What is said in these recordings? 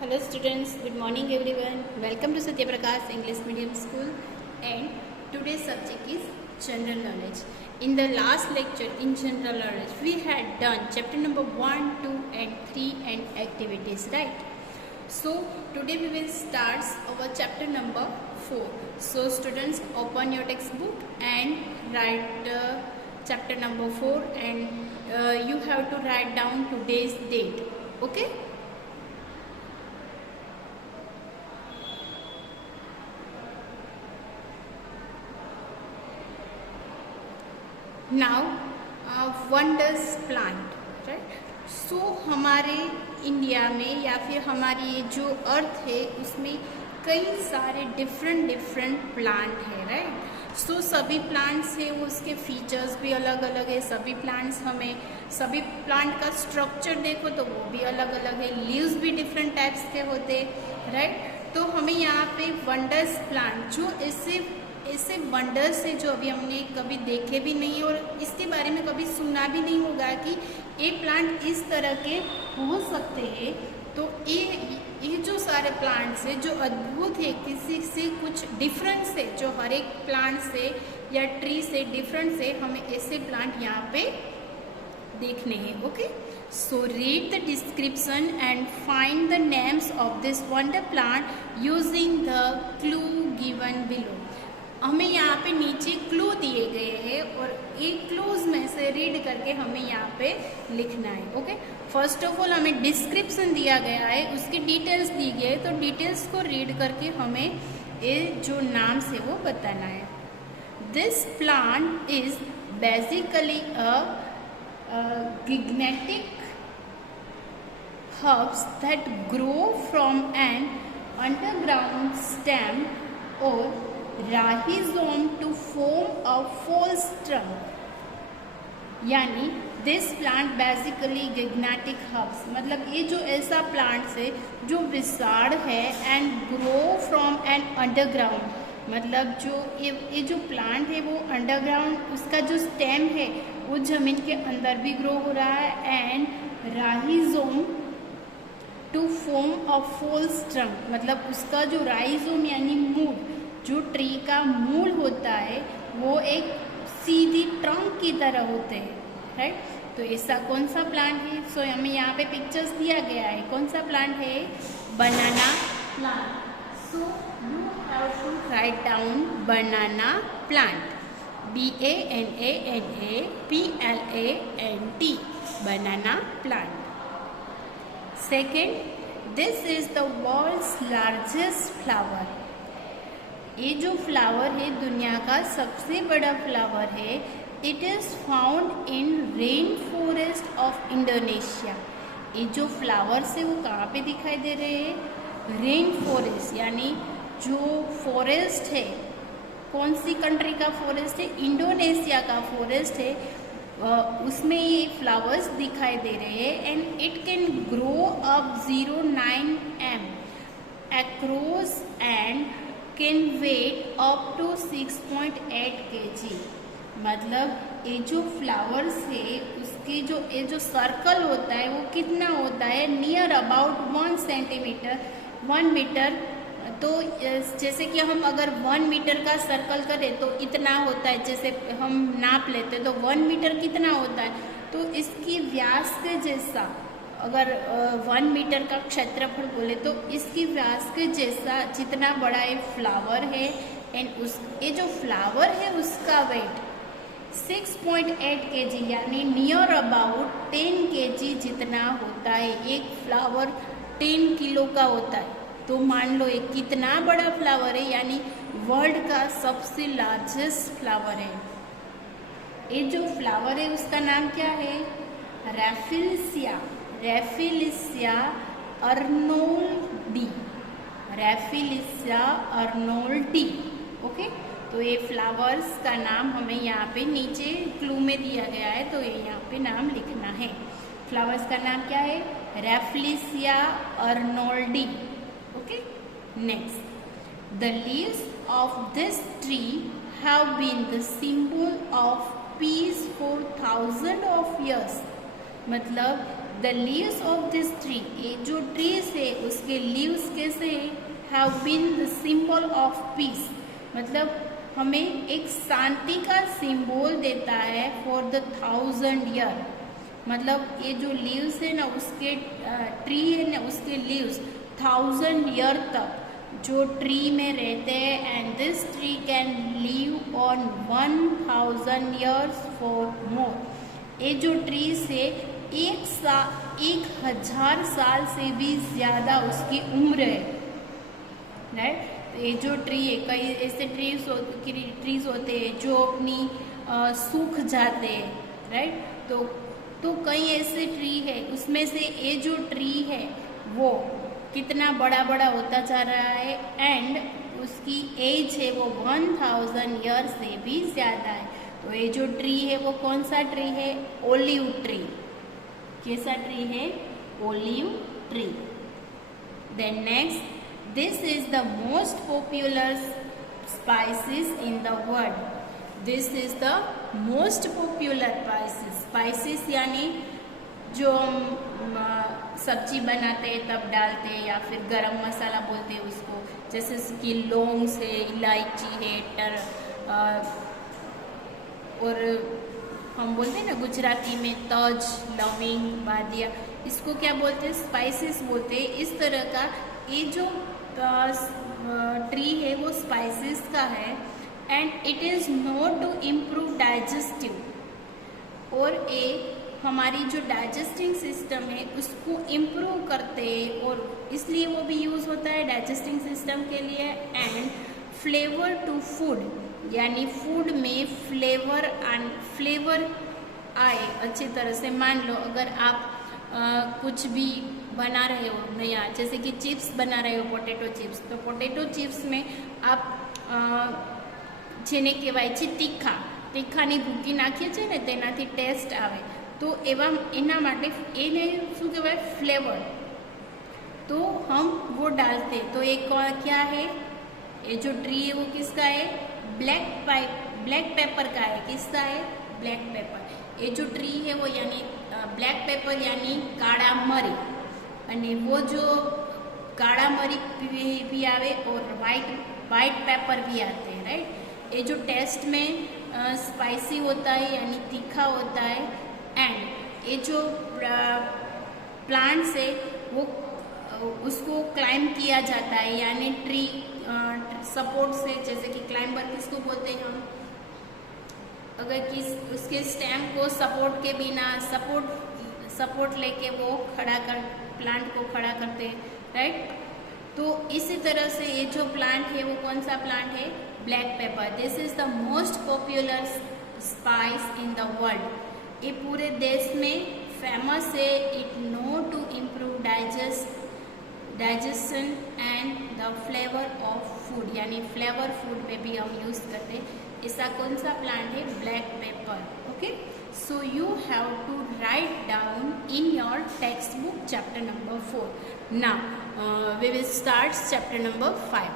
Hello students, good morning everyone. Welcome to Satya Prakash English Medium School, and today's subject is general knowledge. In the last lecture in general knowledge we had done chapter number 1, 2 and 3 and activities, right? So today we will start our chapter number 4. So students, open your textbook and write chapter number 4 and you have to write down today's date, okay? Now wonders plant, right? So हमारे India में या फिर हमारी ये जो अर्थ है उसमें कई सारे डिफरेंट प्लांट है, राइट? सो सभी प्लांट्स है वो उसके फीचर्स भी अलग अलग है। सभी प्लांट का स्ट्रक्चर देखो तो वो भी अलग अलग है। लीव्स भी डिफरेंट टाइप्स के होते हैं, राइट? तो हमें यहाँ पे वंडर्स प्लांट जो ऐसे वंडर्स है जो अभी हमने कभी देखे भी नहीं और इसके बारे में कभी सुना भी नहीं होगा कि ये प्लांट इस तरह के हो सकते हैं। तो ये जो सारे प्लांट्स है जो अद्भुत है, किसी से कुछ डिफरेंस है, जो हर एक प्लांट से या ट्री से डिफरेंस है, हमें ऐसे प्लांट यहाँ पे देखने हैं, okay? So read the description and find the names of this wonder plant using the clue given below. हमें यहाँ पे नीचे क्लू दिए गए हैं और एक क्लूज में से रीड करके हमें यहाँ पे लिखना है, ओके? फर्स्ट ऑफ ऑल हमें डिस्क्रिप्शन दिया गया है, उसकी डिटेल्स दी गई है, तो डिटेल्स को रीड करके हमें ये जो नाम से वो बताना है। This plant is basically a gigantic herbs that grow from an underground stem or rhizome to form a false trunk। यानी दिस प्लांट बेसिकली गिग्नेटिक हर्ब्स, मतलब ये जो ऐसा प्लांट्स है जो विशाल है and grow from an underground, मतलब जो ये जो प्लांट है वो अंडरग्राउंड, उसका जो स्टेम है वो जमीन के अंदर भी ग्रो हो रहा है, and rhizome to form a false trunk, मतलब उसका जो राइजोम यानी मूल, जो ट्री का मूल होता है वो एक सीधी ट्रंक की तरह होते हैं, राइट? तो ऐसा कौन सा प्लांट है? सो हमें यहाँ पे पिक्चर्स दिया गया है। कौन सा प्लांट है? Banana plant. So you have to write down banana plant, BANANAPLANT, banana plant. Second, this is the world's largest flower. ये जो फ्लावर है दुनिया का सबसे बड़ा फ्लावर है। It is found in rain forest of Indonesia. ये जो फ्लावर्स है वो कहाँ पे दिखाई दे रहे हैं? रेन फॉरेस्ट, यानी जो फॉरेस्ट है, कौन सी कंट्री का फॉरेस्ट है? इंडोनेशिया का फॉरेस्ट है, उसमें ये फ्लावर्स दिखाई दे रहे हैं। And it can grow up 0.9 m across and can weight up to 6.8 kg। मतलब ये जो फ्लावर्स है उसके जो ये जो सर्कल होता है वो कितना होता है? Near about 1 centimetre, 1 metre. तो जैसे कि हम अगर 1 मीटर का सर्कल करें तो इतना होता है, जैसे हम नाप लेते हैं तो 1 मीटर कितना होता है? तो इसकी व्यास के जैसा, अगर 1 मीटर का क्षेत्रफल बोले तो इसकी व्यास के जैसा जितना बड़ा ये फ्लावर है, एंड ये जो फ्लावर है उसका वेट 6.8 kg यानी नियर अबाउट 10 kg जितना होता है। एक फ्लावर 10 किलो का होता है, तो मान लो ये कितना बड़ा फ्लावर है, यानी वर्ल्ड का सबसे लार्जेस्ट फ्लावर है। ये जो फ्लावर है उसका नाम क्या है? Rafflesia अर्नोल्डी, रैफिलिसिया arnoldii, okay? तो ये फ्लावर्स का नाम हमें यहाँ पे नीचे क्लू में दिया गया है, तो ये यहाँ पे नाम लिखना है। फ्लावर्स का नाम क्या है? Rafflesia arnoldii, okay? Next, the leaves of this tree have been the symbol of peace for 1000 of years। मतलब the leaves of this tree, ये जो ट्रीज है उसके लीव्स कैसे have been the symbol of peace, मतलब हमें एक शांति का सिंबल देता है फॉर द 1000 ईयर। मतलब ये जो लीव्स है ना, उसके ट्री है ना, उसके लीव्स 1000 ईयर तक जो ट्री में रहते हैं, and this tree can live on 1000 years for more. ये जो ट्रीज है 1000 साल से भी ज़्यादा उसकी उम्र है, राइट। तो ये जो ट्री है, कई ऐसे ट्रीज होते हैं जो अपनी सूख जाते हैं, राइट। तो कई ऐसे ट्री है, उसमें से ये जो ट्री है वो कितना बड़ा बड़ा होता जा रहा है, एंड उसकी एज है वो 1000 ईयर से भी ज़्यादा है। तो ये जो ट्री है वो कौन सा ट्री है? Olive tree. कैसा ट्री है? Olive tree. Then next, this is the most popular spices in the world. This is the most popular spices यानी जो हम सब्जी बनाते हैं तब डालते हैं, या फिर गरम मसाला बोलते हैं उसको, जैसे कि लौंग है, इलायची है, और हम बोलते हैं ना गुजराती में तज, लविंग, बादिया, इसको क्या बोलते हैं? स्पाइसेस बोलते हैं। इस तरह का ये जो ट्री है वो स्पाइसेस का है, and it is known to improve digestive, और ये हमारी जो डाइजेस्टिंग सिस्टम है उसको इम्प्रूव करते हैं, और इसलिए वो भी यूज़ होता है डाइजेस्टिंग सिस्टम के लिए। एंड फ्लेवर टू फूड, यानी फूड में फ्लेवर आए अच्छी तरह से। मान लो अगर आप कुछ भी बना रहे हो नया, जैसे कि चिप्स बना रहे हो, पोटैटो चिप्स, तो पोटैटो चिप्स में आप જેને કહેવાય છે તીખાની ભૂકી નાખીએ છીએ ને તેનાથી ટેસ્ટ આવે, तो एना माटे एने शू कहवाय? फ्लेवर। तो हम वो डालते, तो एक क्या है? ये जो ट्री है वो किसका है? ब्लैक पेपर का है। किसका है? Black paper. ये जो ट्री है वो यानी ब्लैक पेपर यानी काड़ा मरी, अने वो जो काड़ा मरी भी आवे और वाइट पेपर भी आते हैं, राइट। ये जो टेस्ट में स्पाइसी होता है यानी तीखा होता है, एंड ये जो प्लांट्स है वो उसको क्लाइम किया जाता है, यानी ट्री सपोर्ट से, जैसे कि क्लाइंबर किसको बोलते हैं हम? अगर उसके स्टेम को सपोर्ट के बिना सपोर्ट लेके वो प्लांट को खड़ा करते हैं, राइट। तो इसी तरह से ये जो प्लांट है वो कौन सा प्लांट है? Black pepper. This is the most popular spice in the world. ये पूरे देश में फेमस है। It know to improve digestion and the flavour of food, यानी फ्लेवर फूड में भी हम यूज़ करते हैं। ऐसा कौन सा प्लांट है? Black pepper. Okay, so you have to write down in your text book chapter number 4। Now we will start chapter number 5।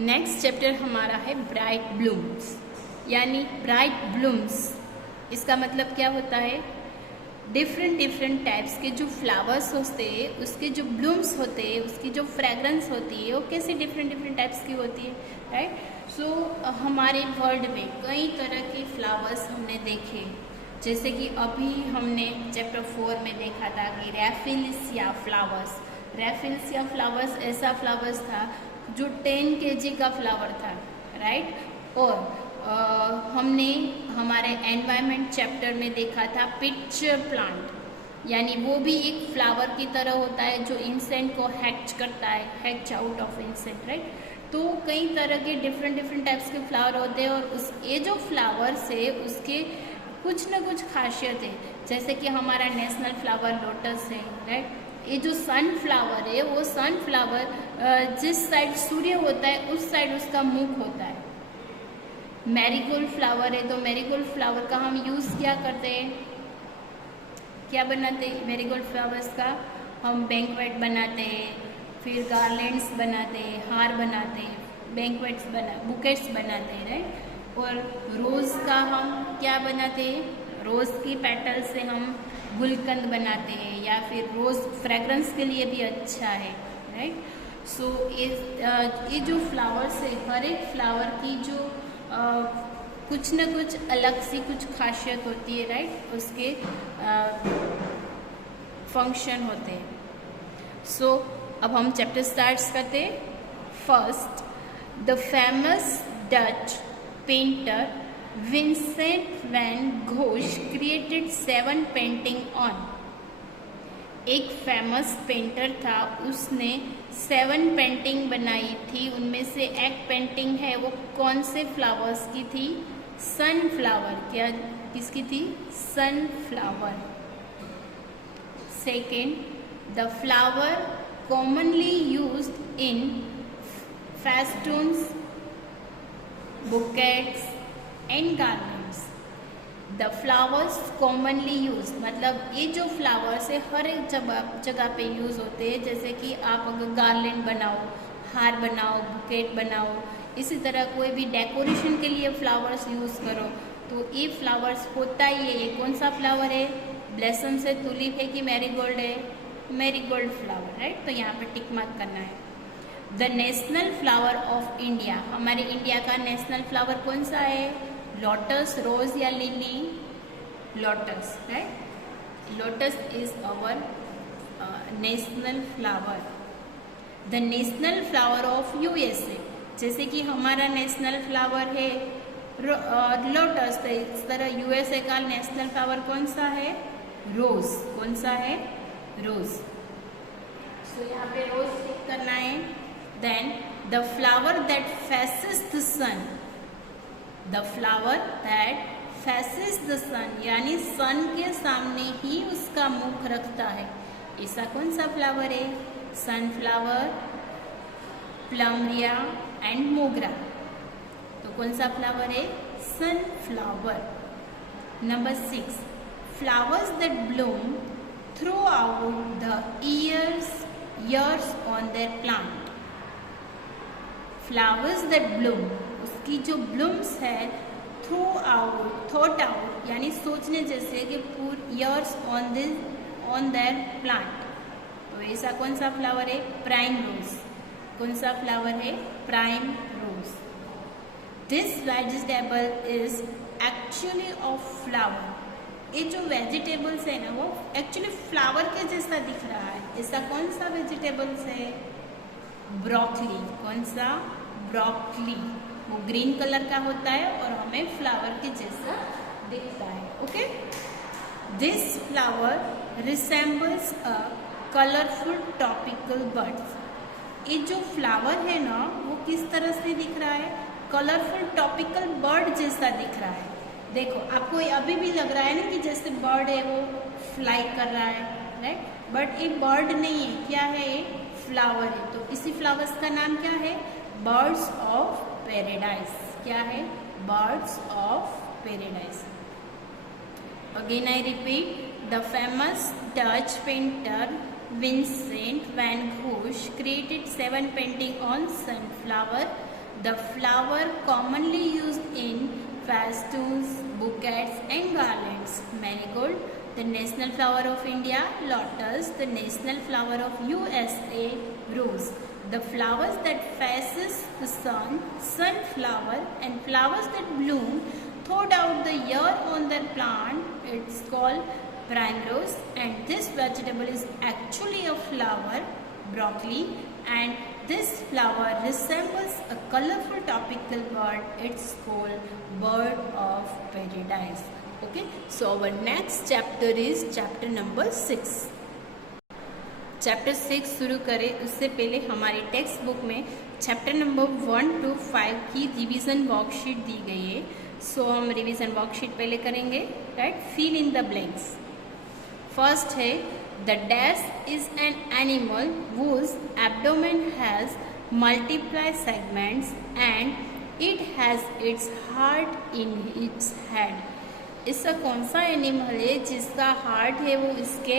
Next chapter हमारा है ब्राइट ब्लूम्स, यानी ब्राइट ब्लूम्स इसका मतलब क्या होता है? डिफरेंट टाइप्स के जो फ्लावर्स होते हैं उसके जो ब्लूम्स होते हैं, उसकी जो फ्रेगरेंस होती है वो कैसे डिफरेंट टाइप्स की होती है, राइट। सो हमारे वर्ल्ड में कई तरह के फ्लावर्स हमने देखे, जैसे कि अभी हमने चैप्टर 4 में देखा था कि रैफिलिसिया फ्लावर्स ऐसा फ्लावर्स था जो 10 kg का फ्लावर था, राइट। और हमने हमारे एनवायरनमेंट चैप्टर में देखा था पिक्चर प्लांट, यानी वो भी एक फ्लावर की तरह होता है जो इंसेक्ट को हैच करता है, hatch out of insect, right. तो कई तरह के डिफरेंट टाइप्स के फ्लावर होते हैं, और ये जो फ्लावर्स है उसके कुछ न कुछ खासियत है, जैसे कि हमारा नेशनल फ्लावर लोटस है, राइट। ये जो सनफ्लावर है वो सनफ्लावर जिस साइड सूर्य होता है उस साइड उसका मुख होता है। मैरीगोल्ड फ्लावर है, तो मैरीगोल्ड फ्लावर का हम यूज़ क्या करते हैं, क्या बनाते हैं? मैरीगोल्ड फ्लावर्स का हम बैंक्वेट बनाते हैं, फिर गार्लैंड्स बनाते हैं, हार बनाते हैं, बुकेट्स बनाते हैं, राइट। और रोज़ का हम क्या बनाते हैं? रोज़ की पेटल से हम गुलकंद बनाते हैं या फिर रोज़ फ्रेगरेंस के लिए भी अच्छा है, राइट। सो ये जो फ्लावर्स है, हर एक फ्लावर की जो कुछ न कुछ अलग सी कुछ खासियत होती है, राइट, उसके फंक्शन होते हैं। सो अब हम चैप्टर स्टार्ट करते हैं। First, the famous Dutch painter Vincent van Gogh created 7 painting on. एक फेमस पेंटर था, उसने 7 पेंटिंग बनाई थी। उनमें से एक पेंटिंग है वो कौन से फ्लावर्स की थी? सनफ्लावर। क्या किसकी थी? Sunflower. Second, the flower commonly used in festoons, bouquets and garlands. The flowers commonly use मतलब ये जो फ्लावर्स है हर एक जगह पे यूज़ होते हैं। जैसे कि आप अगर गार्लैंड बनाओ, हार बनाओ, बुकेट बनाओ, इसी तरह कोई भी डेकोरेशन के लिए फ्लावर्स यूज़ करो तो ये फ्लावर्स होता ही है। ये कौन सा फ्लावर है? ब्लॉसम है, टुलिप है कि मैरीगोल्ड है? Marigold flower, right. तो यहाँ पे टिक मार्क करना है। The national flower of India, हमारे इंडिया का नेशनल फ्लावर कौन सा है? लोटस, रोज या lily? Lotus, right. Lotus is our national flower. The national flower of USA, जैसे कि हमारा नेशनल फ्लावर है लोटस, तो इस तरह यूएसए का नेशनल फ्लावर कौन सा है? रोज। कौन सा है? रोज। सो यहाँ पे रोज टिक करना है। Then the flower that faces the sun, the flower that faces the sun यानी सन के सामने ही उसका मुख रखता है, ऐसा कौन सा फ्लावर है? सनफ्लावर, प्लमरिया एंड मोगरा। तो कौन सा फ्लावर है? Sunflower. Number 6, flowers that Bloom through out the years on their plant. Flowers that Bloom, उसकी जो ब्लूम्स है थ्रू आउट, थॉट आउट यानी सोचने जैसे कि पूरे ईयर्स ऑन देयर प्लांट। तो ऐसा कौन सा फ्लावर है? Primrose. कौन सा फ्लावर है? Primrose. This vegetable is actually of flower. ये जो वेजिटेबल्स है ना वो एक्चुअली फ्लावर के जैसा दिख रहा है। ऐसा कौन सा वेजिटेबल्स है? ब्रोकली। कौन सा? ब्रोकली। वो ग्रीन कलर का होता है और हमें फ्लावर के जैसा दिखता है। Okay. This flower resembles a colourful tropical birds. ये जो फ्लावर है ना वो किस तरह से दिख रहा है? कलरफुल ट्रॉपिकल बर्ड जैसा दिख रहा है। देखो आपको अभी भी लग रहा है ना कि जैसे बर्ड है वो फ्लाई कर रहा है, राइट, बट ये बर्ड नहीं है। क्या है? ये फ्लावर है। तो इसी फ्लावर्स का नाम क्या है? Birds of paradise. क्या है? Birds of paradise. Again I repeat, the famous Dutch painter Vincent van Gogh created 7 paintings on sunflower. The flower commonly used in festoons, bouquets and garlands. Marigold, the national flower of India. Lotus, the national flower of USA. Rose, the flowers that faces the sun. Sunflower, and flowers that bloom throughout the year on their plant. It's called primrose, and this vegetable is actually a flower, broccoli, and this flower resembles a colorful tropical bird. It's called bird of paradise. Okay, so our next chapter is chapter number 6. Chapter 6 शुरू करें उससे पहले हमारी text book में chapter number 1 to 5 की revision worksheet दी गई है। सो हम रिवीजन वर्कशीट पहले करेंगे, right. Fill in the blanks. First है, the dash is an animal whose abdomen has multiple segments and it has its heart in its head। इसका कौन सा एनिमल है जिसका हार्ट है वो इसके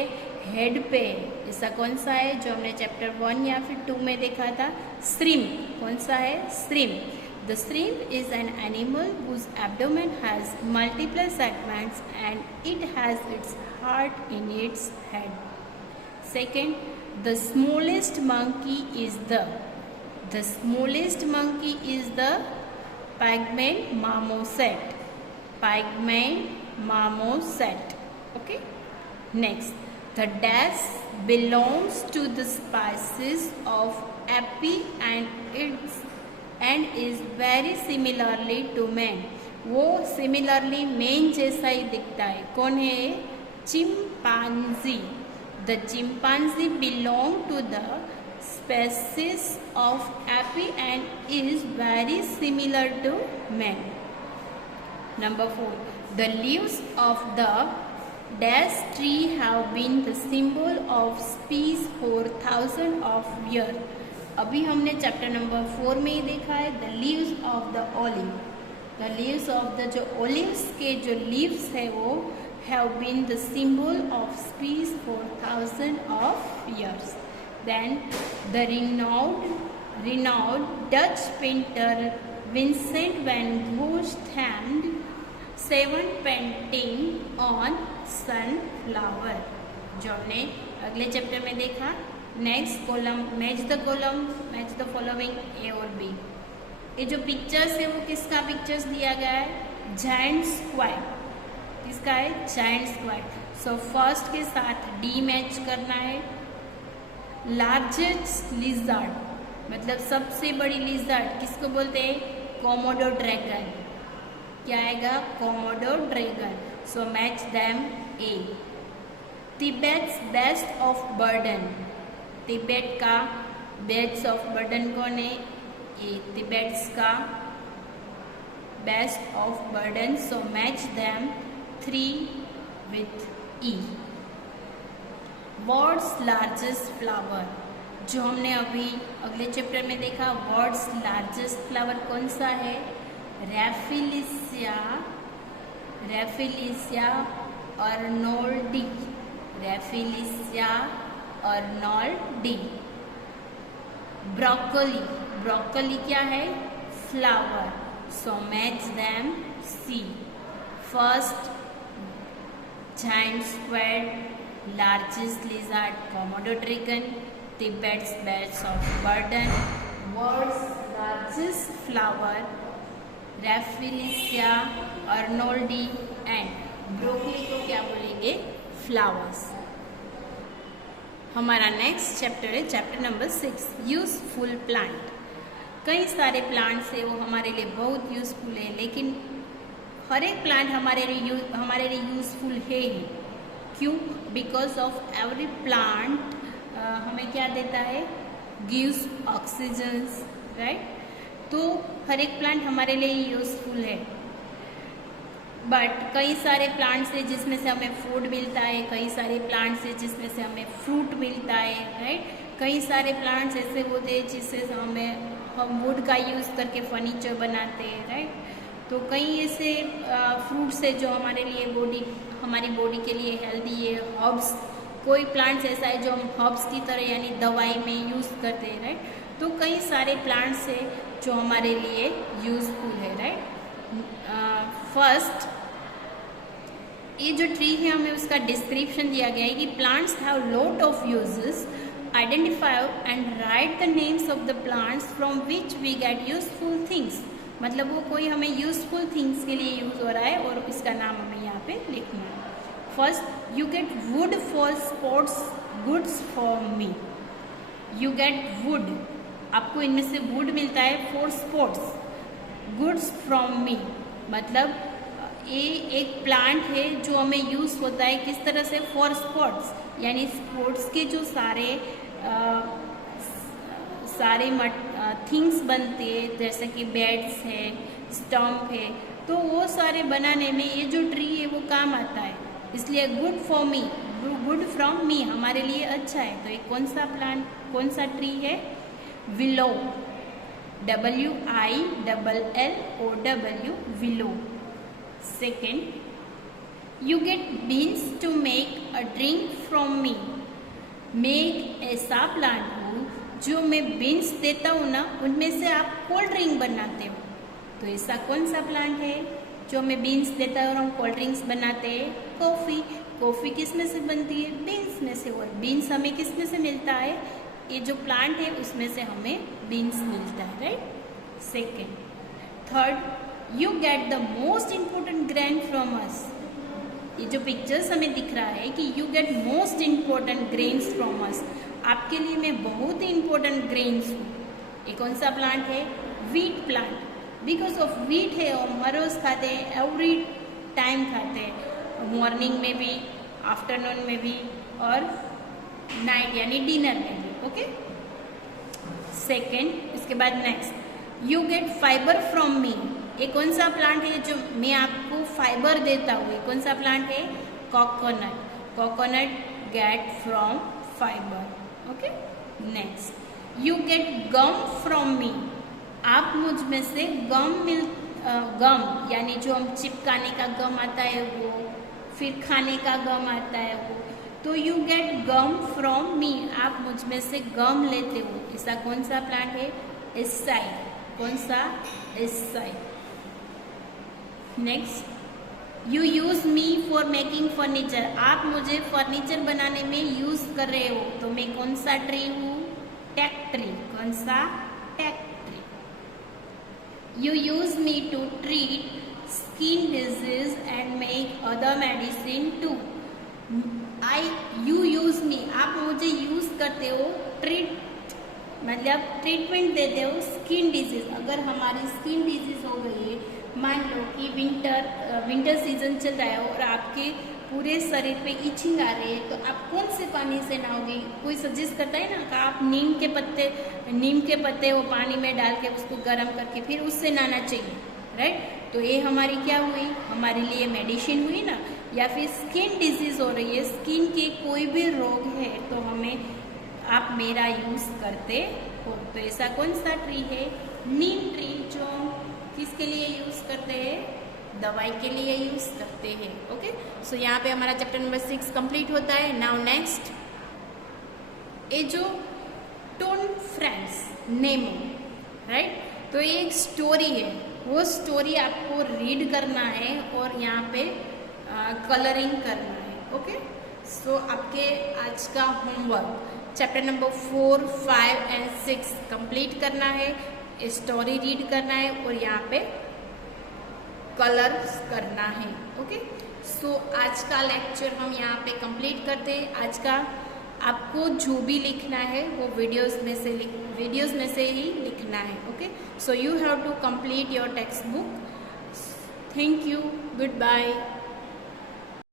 हेड पे है? ऐसा कौन सा है जो हमने चैप्टर 1 या फिर 2 में देखा था? श्रिम्प। कौन सा है? Shrimp. The shrimp is an animal whose abdomen has multiple segments and it has its heart in its head. Second, the smallest monkey is the pygmy marmoset. Pygmy marmoset. Okay. Next, the dash belongs to the species of api and is very similarly to man. वो similarly man जैसा ही दिखता है. कौन है? Chimpanzee. The chimpanzee belong to the species of api and is very similar to man. Number 4. The leaves of the dash tree have been the symbol of peace for thousands of years. अभी हमने chapter number 4 में ही देखा है the leaves of the olive. The leaves of the जो olives के जो leaves है वो have been the symbol of peace for thousand of years. Then the renowned Dutch painter Vincent van Gogh themed 7 painting on sunflower, जो हमने अगले chapter में देखा. Next column, match the following A और बी. ये जो पिक्चर्स है वो किसका पिक्चर्स दिया गया है? Giant squad. किसका है? Giant squad. सो फर्स्ट के साथ डी मैच करना है. लार्जेस्ट लिजर्ड, मतलब सबसे बड़ी लिजर्ड किसको बोलते हैं? Komodo dragon. क्या आएगा? Komodo dragon. So match them A. Tibet's beast of burden. Tibet का बेस्ट ऑफ बर्डन कौन है? ए. तिब्बत्स का beast of burden. So match them 3 with E. World's largest flower, जो हमने अभी अगले चैप्टर में देखा. वर्ल्ड्स लार्जेस्ट फ्लावर कौन सा है? रैफिलिसिया अर्नोल्डी. रैफिलिसिया अर्नोल्डी. ब्रोकोली क्या है? Flower. So match them C. First giant squid, largest lizard Komodo dragon, Tibet's beast of burden, world's largest flower Rafflesia arnoldii and broccoli को क्या बोलेंगे? फ्लावर्स. हमारा नेक्स्ट चैप्टर है चैप्टर नंबर 6 यूजफुल प्लांट. कई सारे plants है वो हमारे लिए बहुत यूजफुल है, लेकिन हर एक प्लांट हमारे लिए यूजफुल है ही. क्यों? बिकॉज ऑफ एवरी प्लांट हमें क्या देता है? Gives oxygens, right. तो हर एक प्लांट हमारे लिए यूजफुल है. बट कई सारे प्लांट्स है जिसमें से हमें फूड मिलता है, कई सारे प्लांट्स है जिसमें से हमें फ्रूट मिलता है, राइट. कई सारे प्लांट्स ऐसे होते हैं जिससे हम वुड का यूज़ करके फर्नीचर बनाते हैं, राइट. तो कई ऐसे फ्रूट्स है जो हमारी बॉडी के लिए हेल्दी है. हर्ब्स, कोई प्लांट्स ऐसा है जो हम हर्ब्स की तरह यानी दवाई में यूज़ करते हैं, राइट. तो कई सारे प्लांट्स है जो हमारे लिए यूजफुल है, राइट. फर्स्ट, ये जो ट्री है हमें उसका डिस्क्रिप्शन दिया गया है कि plants have lot of uses. Identify and write the names of the plants from which we get useful things. मतलब वो कोई हमें यूजफुल थिंग्स के लिए यूज हो रहा है और इसका नाम हमें यहाँ पे लिखना है. First, you get would for sports goods for me. You get would, आपको इनमें से वुड मिलता है for sports goods from me. मतलब ये एक प्लांट है जो हमें यूज़ होता है किस तरह से? फॉर स्पोर्ट्स, यानी स्पोर्ट्स के जो सारे थिंग्स बनते हैं जैसे कि बैट्स है, स्टम्प है, तो वो सारे बनाने में ये जो ट्री है वो काम आता है. इसलिए good for me, good from me हमारे लिए अच्छा है. तो ये कौन सा प्लांट, कौन सा ट्री है? Willow. WILLOW, willow. Second, you get beans to make a drink from me. मैं एक ऐसा प्लांट हूँ जो मैं बीन्स देता हूँ ना, उनमें से आप कोल्ड ड्रिंक बनाते हो. तो ऐसा कौन सा प्लांट है जो हमें बीन्स देता है और हम कोल्ड ड्रिंक्स बनाते हैं? कॉफ़ी। कॉफ़ी किस में से बनती है? बीन्स में से। और बीन्स हमें किस में से मिलता है? ये जो प्लांट है उसमें से हमें बीन्स मिलता है, right. Second. Third, you get the most important grain from us. ये जो पिक्चर्स हमें दिख रहा है कि you get most important grains from us, आपके लिए मैं बहुत ही इम्पोर्टेंट ग्रेन्स हूँ। ये कौन सा प्लांट है? Wheat plant. Because of wheat है और हम हर रोज खाते हैं, एवरी टाइम खाते हैं, मॉर्निंग में भी, आफ्टरनून में भी और नाइट यानी डिनर में भी। ओके। सेकेंड, इसके बाद next, you gate fibre from me. ये कौन सा प्लांट है जो मैं आपको फाइबर देता हूँ? ये कौन सा प्लांट है? Coconut. Coconut get from fibre. Okay. Next, you get gum from me. आप मुझ में से गम यानी जो हम चिपकाने का गम आता है वो, फिर खाने का गम आता है वो, तो you get gum from me, आप मुझ में से गम लेते हो। ऐसा कौन सा प्लांट है? एसाई। कौन सा? Acai. Next, you use me for making furniture. आप मुझे फर्नीचर बनाने में यूज कर रहे हो, तो मैं कौन सा ट्री हूँ? Teak tree. कौन सा? Teak tree. You use me to treat skin disease and make other medicine too. You use me, आप मुझे यूज करते हो, ट्रीट मतलब ट्रीटमेंट देते हो स्किन डिजीज। अगर हमारी स्किन डिजीज हो गई है, मान लो कि विंटर सीजन चल रहा है और आपके पूरे शरीर पे इचिंग आ रही है, तो आप कौन से पानी से नहाओगे? कोई सजेस्ट करता है ना कि आप नीम के पत्ते वो पानी में डाल के उसको गर्म करके फिर उससे नहाना चाहिए, राइट। तो ये हमारी क्या हुई? हमारे लिए मेडिसिन हुई ना। या फिर स्किन डिजीज हो रही है, स्किन के कोई भी रोग है, तो हमें आप मेरा यूज करते हो। तो ऐसा कौन सा ट्री है? नीम ट्री, जो किसके लिए यूज करते हैं? दवाई के लिए यूज करते हैं। ओके। सो यहाँ पे हमारा चैप्टर नंबर 6 कंप्लीट होता है। नाउ नेक्स्ट, ये जो टोन फ्रेंड्स नेमो, राइट, तो ये एक स्टोरी है, वो स्टोरी आपको रीड करना है और यहाँ पे कलरिंग करना है। ओके। सो आपके आज का homework chapter number 4, 5 and 6 complete करना है, स्टोरी रीड करना है और यहाँ पे कलर्स करना है। ओके। सो आज का लेक्चर हम यहाँ पे कंप्लीट करते हैं। आज का आपको जो भी लिखना है वो वीडियोस में से ही लिखना है। Okay. So you have to complete your text book. Thank you. Good bye.